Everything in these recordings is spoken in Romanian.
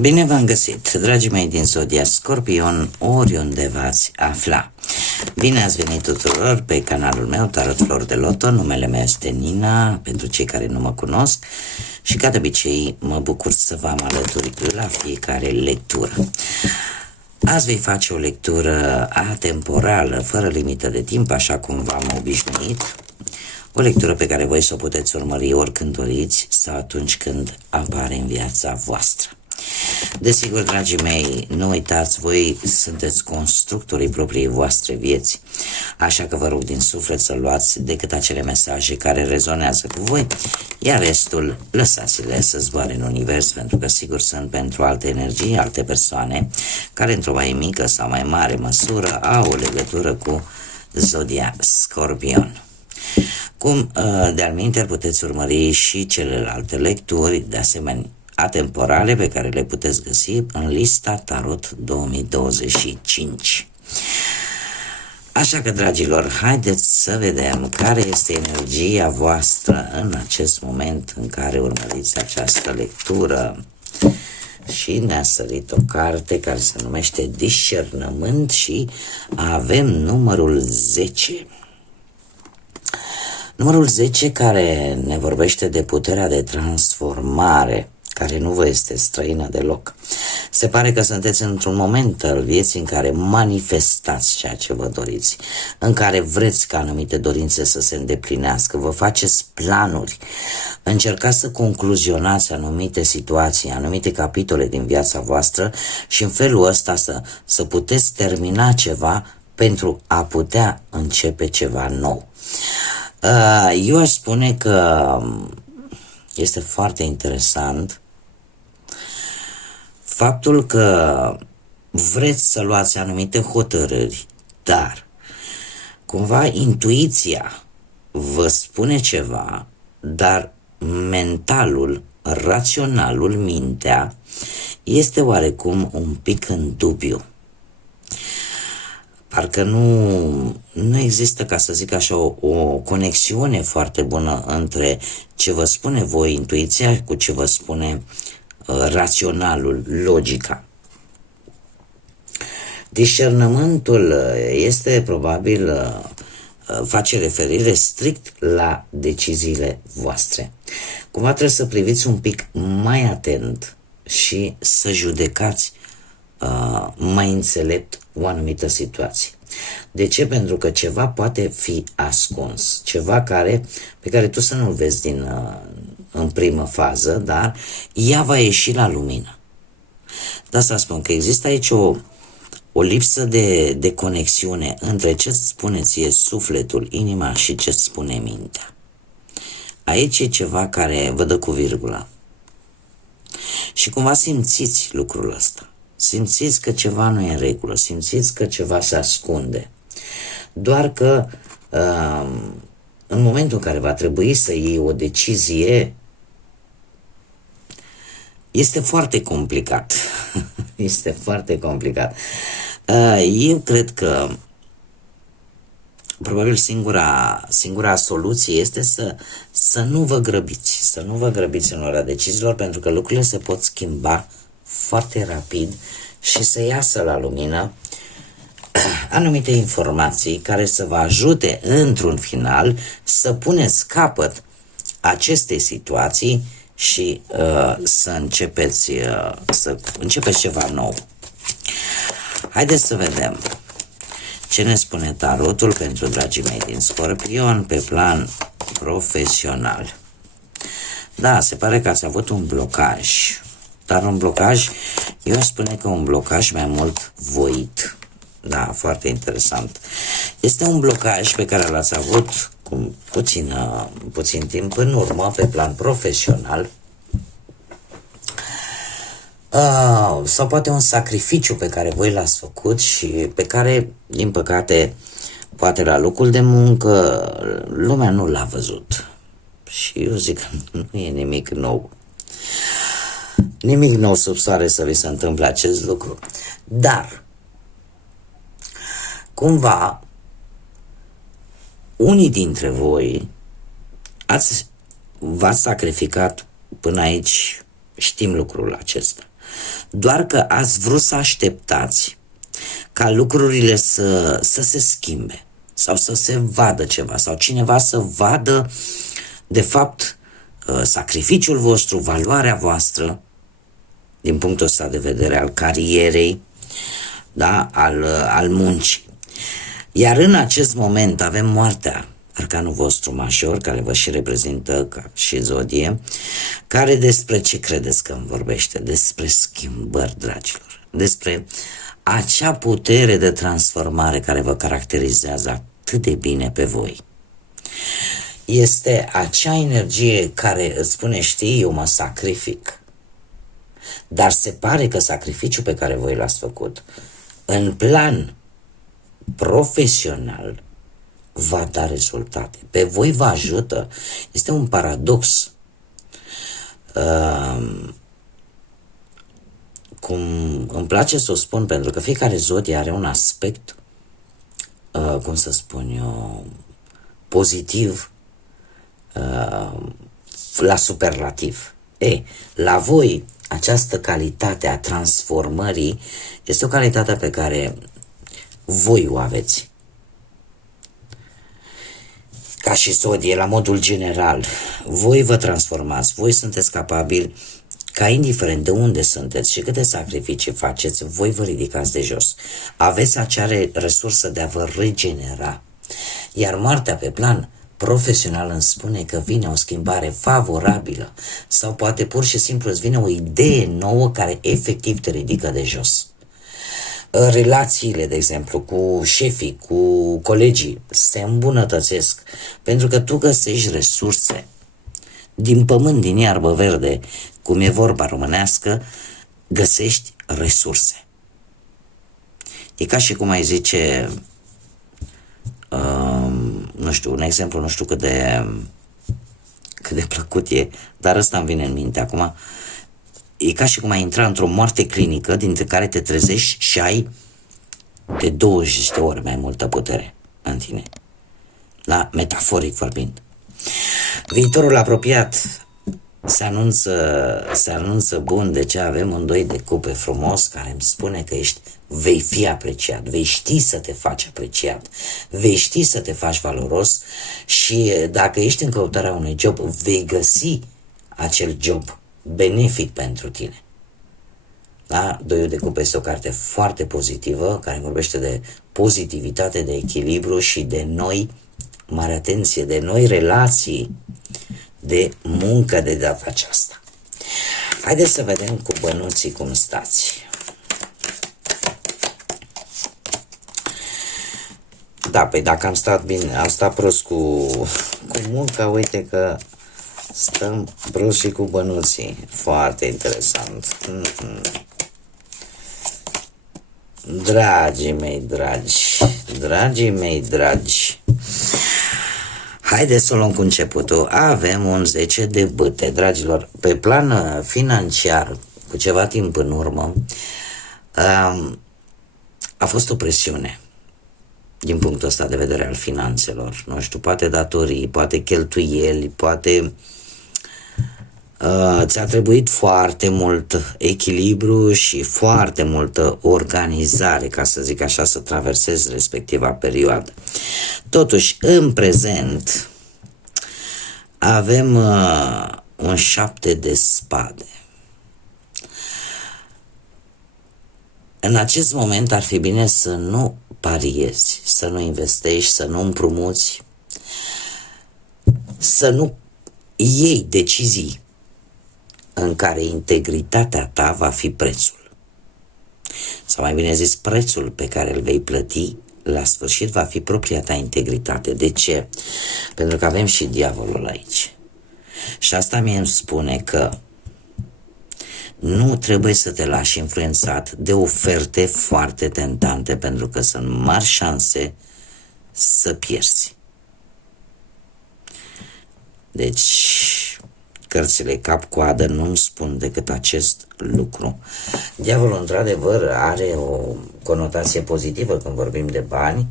Bine v-am găsit, dragii mei din Zodia Scorpion, oriunde v-ați afla. Bine ați venit tuturor pe canalul meu, Tarot Flor de Loto. Numele meu este Nina, pentru cei care nu mă cunosc, și ca de obicei mă bucur să vă am alături la fiecare lectură. Azi vei face o lectură atemporală, fără limită de timp, așa cum v-am obișnuit. O lectură pe care voi să o puteți urmări oricând doriți sau atunci când apare în viața voastră. Desigur, dragii mei, nu uitați, voi sunteți constructorii propriei voastre vieți, așa că vă rog din suflet să luați decât acele mesaje care rezonează cu voi, iar restul lăsați-le să zboare în univers, pentru că sigur sunt pentru alte energii, alte persoane care într-o mai mică sau mai mare măsură au o legătură cu Zodia Scorpion. Cum de-al minteri puteți urmări și celelalte lecturi, de asemenea atemporale, pe care le puteți găsi în lista Tarot 2025. Așa că, dragilor, haideți să vedem care este energia voastră în acest moment în care urmăriți această lectură. Și ne-a sărit o carte care se numește Discernământ și avem numărul 10. Numărul 10 care ne vorbește de puterea de transformare, care nu vă este străină deloc. Se pare că sunteți într-un moment al vieții în care manifestați ceea ce vă doriți, în care vreți ca anumite dorințe să se îndeplinească, vă faceți planuri, încercați să concluzionați anumite situații, anumite capitole din viața voastră și în felul ăsta să puteți termina ceva pentru a putea începe ceva nou. Eu aș spune că este foarte interesant faptul că vreți să luați anumite hotărâri, dar cumva intuiția vă spune ceva, dar mentalul, raționalul, mintea, este oarecum un pic în dubiu. Parcă nu există, ca să zic așa, o conexiune foarte bună între ce vă spune voi intuiția cu ce vă spune raționalul, logica. Discernământul este probabil, face referire strict la deciziile voastre. Cumva trebuie să priviți un pic mai atent și să judecați mai înțelept o anumită situație. De ce? Pentru că ceva poate fi ascuns, ceva pe care tu să nu-l vezi în primă fază, dar ea va ieși la lumină. De asta spun că există aici o lipsă de conexiune între ce-ți spune ție sufletul, inima și ce-ți spune mintea. Aici e ceva care vă dă cu virgulă. Și cumva simțiți lucrul ăsta. Simțiți că ceva nu e în regulă, simțiți că ceva se ascunde. Doar că în momentul în care va trebui să iei o decizie, este foarte complicat. Este foarte complicat. Eu cred că probabil singura soluție este să nu vă grăbiți, să nu vă grăbiți în luarea deciziilor, pentru că lucrurile se pot schimba foarte rapid și să iasă la lumină anumite informații care să vă ajute într-un final să puneți capăt acestei situații și să începeți ceva nou. Haideți să vedem ce ne spune tarotul pentru dragii mei din Scorpion pe plan profesional. Da, se pare că ați avut un blocaj. Dar un blocaj, eu aș spune că un blocaj mai mult voit. Da, foarte interesant. Este un blocaj pe care l-ați avut cu puțin timp în urmă, pe plan profesional. Sau poate un sacrificiu pe care voi l-ați făcut și pe care, din păcate, poate la locul de muncă, lumea nu l-a văzut. Și eu zic că nu e nimic nou. Nimic nou sub soare să vi se întâmple acest lucru. Dar, cumva, unii dintre voi v-ați sacrificat până aici, știm lucrul acesta. doar că ați vrut să așteptați ca lucrurile să se schimbe sau să se vadă ceva sau cineva să vadă de fapt sacrificiul vostru, valoarea voastră din punctul ăsta de vedere al carierei, da? al muncii. Iar în acest moment avem moartea, arcanul vostru major, care vă și reprezintă ca și zodie, care despre ce credeți că îmi vorbește? Despre schimbări, dragilor, despre acea putere de transformare care vă caracterizează atât de bine pe voi. Este acea energie care îți spune, știi, eu mă sacrific. Dar se pare că sacrificiul pe care voi l-ați făcut în plan profesional va da rezultate. Pe voi vă ajută. Este un paradox. Cum îmi place să o spun, pentru că fiecare zodie are un aspect, cum să spun eu, pozitiv la superlativ. La voi, această calitate a transformării este o calitate pe care voi o aveți. Ca și zodie, la modul general, voi vă transformați, voi sunteți capabili ca indiferent de unde sunteți și câte sacrificii faceți, voi vă ridicați de jos. Aveți acea resursă de a vă regenera. Iar moartea pe plan profesional îmi spune că vine o schimbare favorabilă sau poate pur și simplu îți vine o idee nouă care efectiv te ridică de jos. Relațiile, de exemplu, cu șefii, cu colegii se îmbunătățesc pentru că tu găsești resurse din pământ, din iarbă verde, cum e vorba românească, găsești resurse. E ca și cum ai zice, nu știu, un exemplu, nu știu cât de plăcut e, dar ăsta îmi vine în minte acum. E ca și cum ai intra într-o moarte clinică dintre care te trezești și ai de 20 de ori mai multă putere în tine. Da? Metaforic vorbind. Viitorul apropiat se anunță bun, de ce avem un 2 de cupe frumos care îmi spune că vei fi apreciat, vei ști să te faci apreciat, vei ști să te faci valoros și dacă ești în căutarea unui job, vei găsi acel job benefic pentru tine. Da? 2 de cupe este o carte foarte pozitivă care vorbește de pozitivitate, de echilibru și de noi, mare atenție, de noi relații, de muncă de data aceasta. Haideți să vedem cu bănuții cum stați. Da, păi dacă am stat bine, am stat prost cu munca, uite că stăm prost și cu bănuții. Foarte interesant. Dragii mei dragi, haideți să o luăm cu începutul. Avem un 10 de bâte, dragilor. Pe plan financiar, cu ceva timp în urmă, a fost o presiune din punctul ăsta de vedere al finanțelor. Nu știu, poate datorii, poate cheltuieli, poate ți-a trebuit foarte mult echilibru și foarte multă organizare, ca să zic așa, să traversezi respectiva perioadă. Totuși, în prezent, avem un 7 de spade. În acest moment ar fi bine să nu pariezi, să nu investești, să nu împrumuți, să nu iei decizii în care integritatea ta va fi prețul. Sau mai bine zis, prețul pe care îl vei plăti la sfârșit va fi propria ta integritate. De ce? Pentru că avem și diavolul aici. Și asta mie îmi spune că nu trebuie să te lași influențat de oferte foarte tentante, pentru că sunt mari șanse să pierzi. Deci, cărțile cap-coadă nu-mi spun decât acest lucru. Diavolul, într-adevăr, are o conotație pozitivă când vorbim de bani,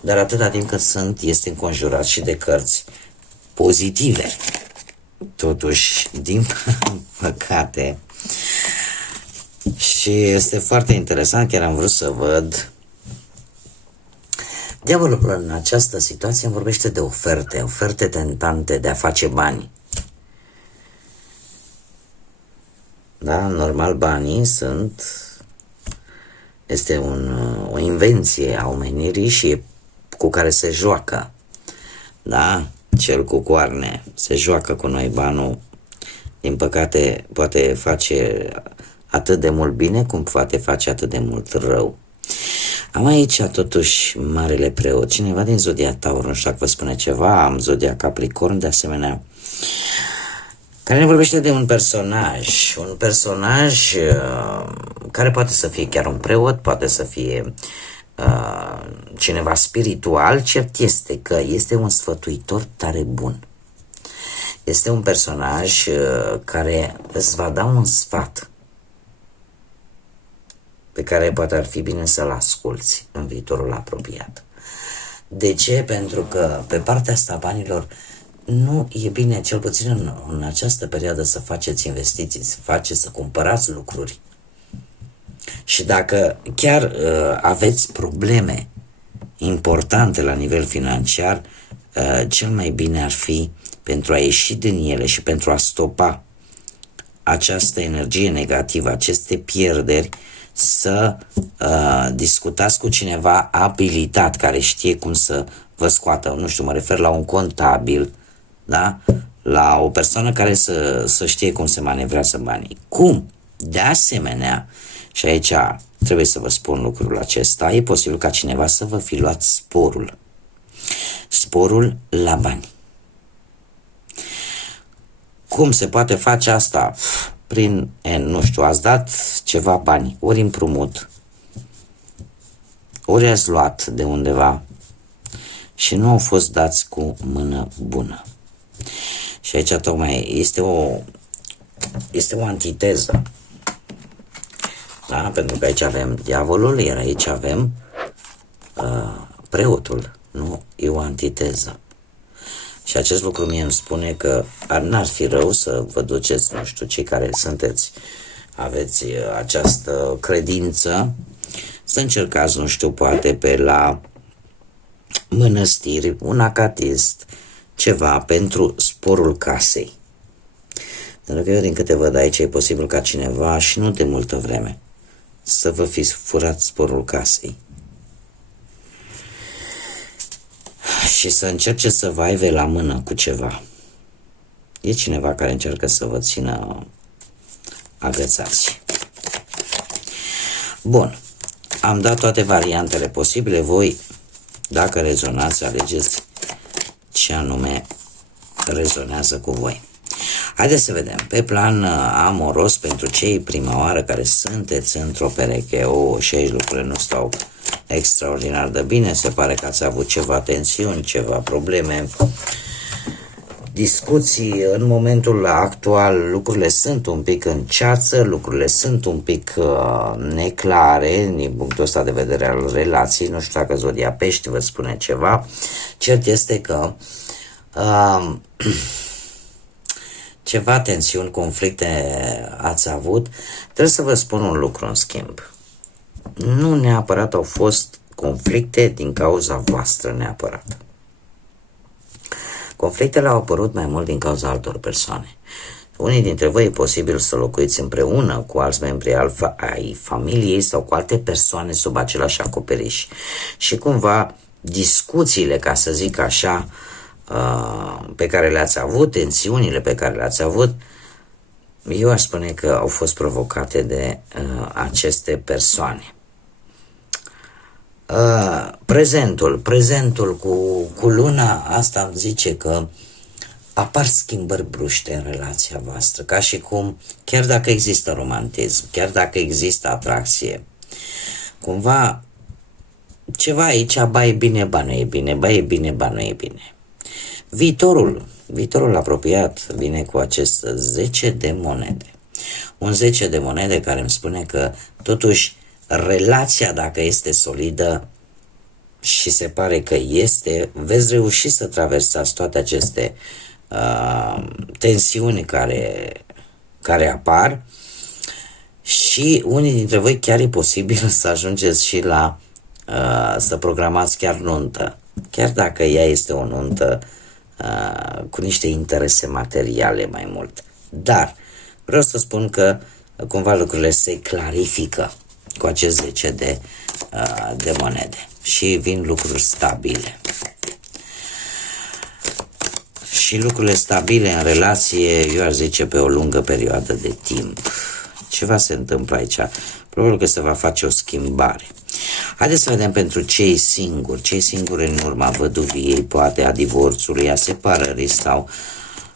dar atâta timp cât este înconjurat și de cărți pozitive. Totuși, din păcate, Și este foarte interesant, chiar am vrut să văd. Diavolul în această situație îmi vorbește de oferte tentante de a face bani. Da, normal banii este o invenție a omenirii și cu care se joacă. Da, cel cu coarne se joacă cu noi, banul. Din păcate poate face atât de mult bine cum poate face atât de mult rău. Am aici totuși marele preot, cineva din zodia Taur, nu știu dacă vă spune ceva, am zodia Capricorn de asemenea, care ne vorbește de un personaj care poate să fie chiar un preot, poate să fie cineva spiritual. Cert este că este un sfătuitor tare bun. Este un personaj care îți va da un sfat pe care poate ar fi bine să-l asculți în viitorul apropiat. De ce? Pentru că pe partea asta banilor nu e bine, cel puțin în această perioadă, să faceți investiții, să cumpărați lucruri. Și dacă chiar aveți probleme importante la nivel financiar, cel mai bine ar fi, pentru a ieși din ele și pentru a stopa această energie negativă, aceste pierderi, să discutați cu cineva abilitat, care știe cum să vă scoată. Nu știu, mă refer la un contabil, da? La o persoană care să știe cum se manevrează banii. Cum? De asemenea, și aici trebuie să vă spun lucrul acesta, e posibil ca cineva să vă fi luat sporul la bani. Cum se poate face asta? Prin, nu știu, ați dat ceva bani, ori împrumut, ori ați luat de undeva și nu au fost dați cu mână bună. Și aici tocmai este o antiteză. Da? Pentru că aici avem diavolul, iar aici avem preotul. Nu? E o antiteză. Și acest lucru mie îmi spune că n-ar fi rău să vă duceți, nu știu, cei care aveți această credință, să încercați, nu știu, poate pe la mănăstiri, un acatist, ceva pentru sporul casei. Pentru că eu, din câte văd aici, e posibil ca cineva, și nu de multă vreme, să vă fi furat sporul casei. Și să încerce să vă aive la mână cu ceva. E cineva care încearcă să vă țină agățați. Bun. Am dat toate variantele posibile. Voi, dacă rezonați, alegeți ce anume rezonează cu voi. Haideți să vedem. Pe plan amoros, pentru cei prima oară care sunteți într-o pereche, și aici lucrurile nu stau extraordinar de bine, se pare că ați avut ceva tensiuni, ceva probleme, discuții. În momentul actual lucrurile sunt un pic în ceață, lucrurile sunt un pic neclare din punctul ăsta de vedere al relației. Nu știu dacă zodia Pești vă spune ceva. Cert este că ceva tensiuni, conflicte ați avut. Trebuie să vă spun un lucru în schimb. Nu neapărat au fost conflicte din cauza voastră neapărat. Conflictele au apărut mai mult din cauza altor persoane. Unii dintre voi e posibil să locuiți împreună cu alți membri ai familiei sau cu alte persoane sub același acoperiș. Și cumva discuțiile, ca să zic așa, pe care le-ați avut, tensiunile pe care le-ați avut, eu aș spune că au fost provocate de aceste persoane. Prezentul cu luna asta îmi zice că apar schimbări bruște în relația voastră, ca și cum, chiar dacă există romantism, chiar dacă există atracție, cumva ceva aici, ba e bine, ba nu e bine, ba e bine, ba nu e bine. Viitorul apropiat vine cu acest 10 de monede. Un 10 de monede care îmi spune că totuși relația, dacă este solidă, și se pare că este, veți reuși să traversați toate aceste tensiuni care apar Și unii dintre voi chiar e posibil să ajungeți și la să programați chiar nuntă, chiar dacă ea este o nuntă cu niște interese materiale mai mult. Dar vreau să spun că cumva lucrurile se clarifică cu acest 10 de monede și vin lucruri stabile. Și lucrurile stabile în relație, eu aș zice, pe o lungă perioadă de timp. Ceva se întâmplă aici. Probabil că se va face o schimbare. Haideți să vedem pentru cei singuri în urma văduviei, poate a divorțului, a separării sau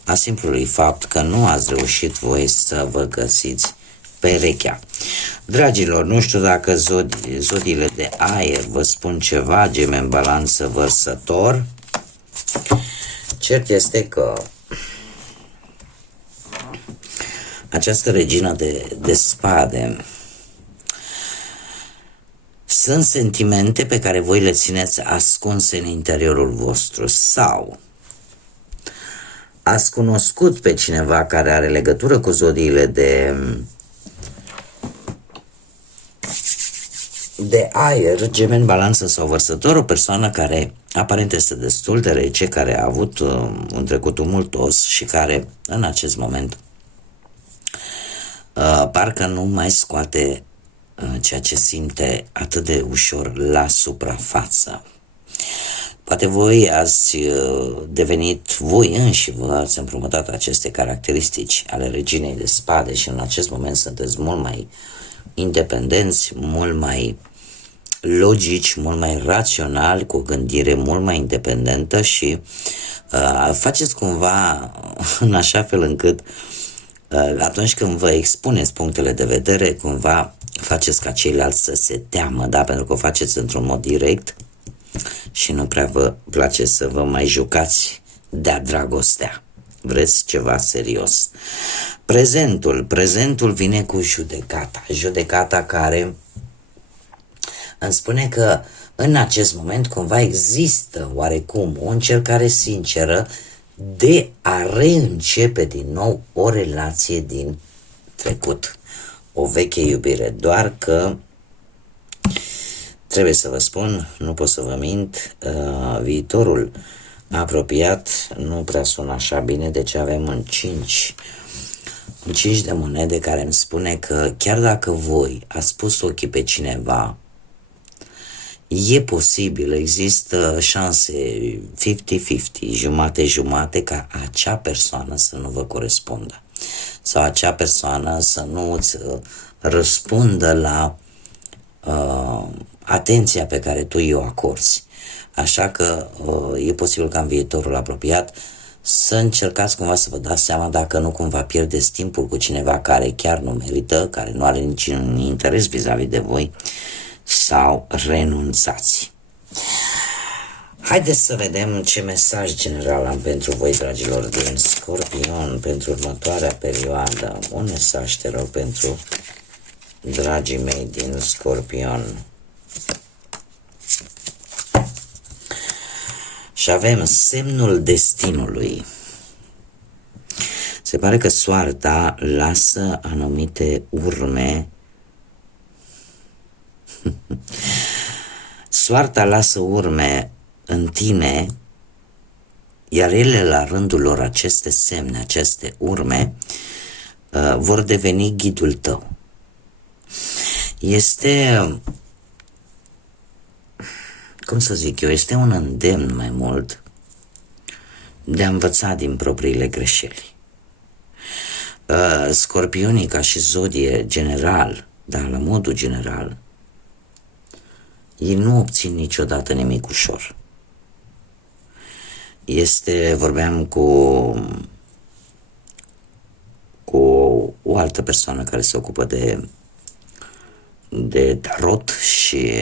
a simplului fapt că nu ați reușit voi să vă găsiți perechea. Dragilor, nu știu dacă zodiile de aer vă spun ceva, Gemeni, Balanță, Vărsător. Cert este că această regină de spade sunt sentimente pe care voi le țineți ascunse în interiorul vostru sau ați cunoscut pe cineva care are legătură cu zodiile de aer, Gemeni, Balanță sau Vărsător, o persoană care aparent este destul de rece, care a avut un trecut tumultos și care în acest moment parcă nu mai scoate ceea ce simte atât de ușor la suprafață. Poate voi ați devenit, voi înși vă ați împrumutat aceste caracteristici ale reginei de spade și în acest moment sunteți mult mai independenți, mult mai logici, mult mai raționali, cu o gândire mult mai independentă și faceți cumva în așa fel încât atunci când vă expuneți punctele de vedere, cumva faceți ca ceilalți să se teamă, da? Pentru că o faceți într-un mod direct și nu prea vă place să vă mai jucați de-a dragostea. Vreți ceva serios. Prezentul vine cu judecata care îmi spune că în acest moment cumva există oarecum o încercare sinceră de a reîncepe din nou o relație din trecut, o veche iubire, doar că trebuie să vă spun, nu pot să vă mint, viitorul apropiat nu prea sună așa bine, deci avem un 5 de monede care îmi spune că chiar dacă voi ați pus ochii pe cineva, e posibil, există șanse 50-50, jumate-jumate, ca acea persoană să nu vă corespundă sau acea persoană să nu îți răspundă la atenția pe care tu i-o acorzi. Așa că e posibil ca în viitorul apropiat să încercați cumva să vă dați seama dacă nu cumva pierdeți timpul cu cineva care chiar nu merită, care nu are niciun interes vis-a-vis de voi, sau renunțați. Haideți să vedem ce mesaj general am pentru voi, dragilor, din Scorpion pentru următoarea perioadă. Un mesaj, te rog, pentru dragii mei din Scorpion. Și avem semnul destinului. Se pare că soarta lasă anumite urme. Soarta lasă urme în tine, iar ele la rândul lor, aceste semne, aceste urme, vor deveni ghidul tău. Este, cum să zic eu, este un îndemn mai mult de a învăța din propriile greșeli. Scorpionii, ca și zodie general, dar la modul general, ei nu obțin niciodată nimic ușor. Vorbeam cu o altă persoană care se ocupă de tarot și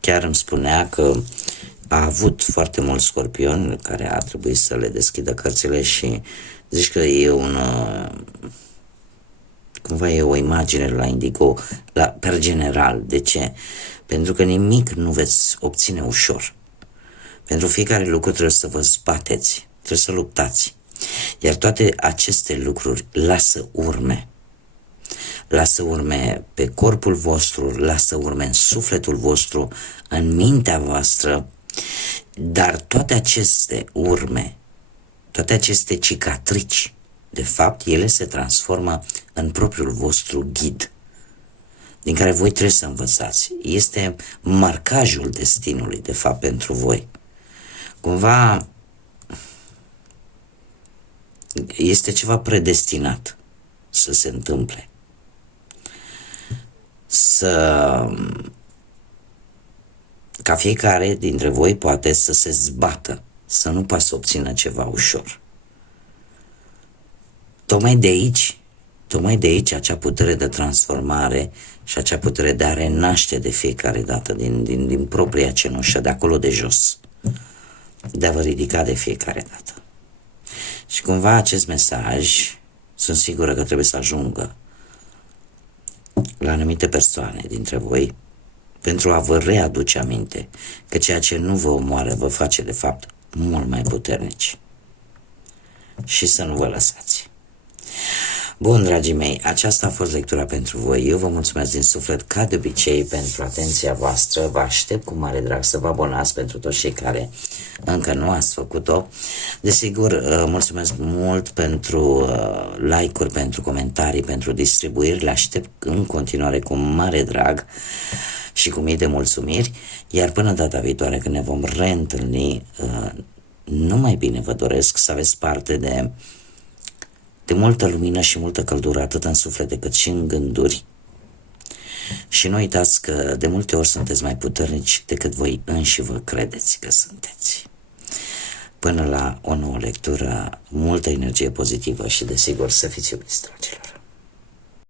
chiar îmi spunea că a avut foarte mulți scorpioni care a trebuit să le deschidă cărțile și zici că e cumva e o imagine la indigo, per general. De ce? Pentru că nimic nu veți obține ușor. Pentru fiecare lucru trebuie să vă zbateți, trebuie să luptați. Iar toate aceste lucruri lasă urme. lasă urme pe corpul vostru, lasă urme în sufletul vostru, în mintea voastră, dar toate aceste urme, toate aceste cicatrici, de fapt, ele se transformă în propriul vostru ghid, din care voi trebuie să învățați. Este marcajul destinului, de fapt, pentru voi. Cumva este ceva predestinat să se întâmple. Ca fiecare dintre voi poate să se zbată, să nu poată să obțină ceva ușor. Tocmai de aici acea putere de transformare și acea putere de a renaște de fiecare dată din propria cenușă, de acolo de jos, de a vă ridica de fiecare dată. Și cumva acest mesaj, sunt sigură că trebuie să ajungă la anumite persoane dintre voi, pentru a vă readuce aminte că ceea ce nu vă omoară vă face de fapt mult mai puternici. Și să nu vă lăsați. Bun, dragii mei, aceasta a fost lectura pentru voi. Eu vă mulțumesc din suflet, ca de obicei, pentru atenția voastră. Vă aștept cu mare drag să vă abonați pentru toți cei care încă nu ați făcut-o. Desigur, mulțumesc mult pentru like-uri, pentru comentarii, pentru distribuiri. Le aștept în continuare cu mare drag și cu mii de mulțumiri. Iar până data viitoare, când ne vom reîntâlni, numai bine vă doresc să aveți parte de multă lumină și multă căldură, atât în suflet cât și în gânduri. Și nu uitați că de multe ori sunteți mai puternici decât voi înși vă credeți că sunteți. Până la o nouă lectură, multă energie pozitivă și desigur să fiți iubiți, dragilor.